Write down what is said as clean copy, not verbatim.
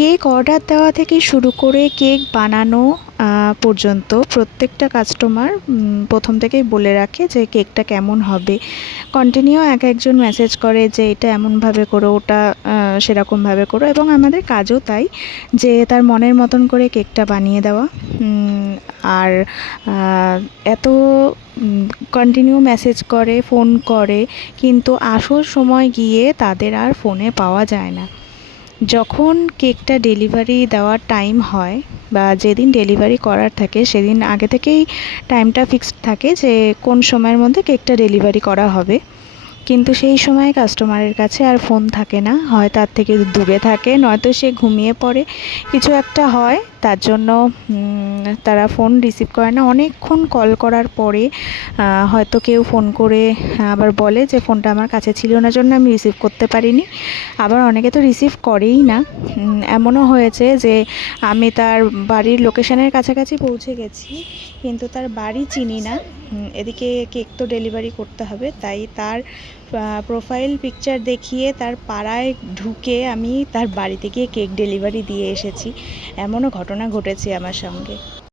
Cake order দেওয়া থেকে শুরু করে কেক বানানো পর্যন্ত প্রত্যেকটা কাস্টমার প্রথম থেকেই বলে রাখে যে কেকটা কেমন হবে। কন্টিনিউ একজন মেসেজ করে যে এটা এমনভাবে করো, ওটা সেরকমভাবে করো, এবং আমাদের কাজও তাই, যে তার মনের মতন করে কেকটা বানিয়ে দেওয়া। আর এত কন্টিনিউ মেসেজ করে, ফোন করে, কিন্তু আসল সময় গিয়ে তাদের আর ফোনে পাওয়া যায় না। যখন কেকটা ডেলিভারি দেওয়ার টাইম হয় বা যেদিন ডেলিভারি করার থাকে সেদিন আগে থেকেই টাইমটা ফিক্সড থাকে যে কোন সময়ের মধ্যে কেকটা ডেলিভারি করা হবে, কিন্তু সেই সময় কাস্টমারের কাছে আর ফোন থাকে না, হয় তার থেকে দূরে থাকে, নয়তো সে ঘুমিয়ে পড়ে, কিছু একটা হয়, তার জন্য তারা ফোন রিসিভ করে না। অনেকক্ষণ কল করার পরে হয়তো কেউ ফোন করে আবার বলে যে ফোনটা আমার কাছে ছিল না জন্য আমি রিসিভ করতে পারিনি। আবার অনেকে তো রিসিভ করেই না। এমনও হয়েছে যে আমি তার বাড়ির লোকেশনের কাছাকাছি পৌঁছে গেছি, কিন্তু তার বাড়ি চিনি না। এদিকে কেক তো ডেলিভারি করতে হবে, তাই তার প্রোফাইল পিকচার দেখিয়ে তার পাড়ায় ঢুকে আমি তার বাড়িতে গিয়ে কেক ডেলিভারি দিয়ে এসেছি। এমনও ঘটনা ঘটেছে আমার সঙ্গে।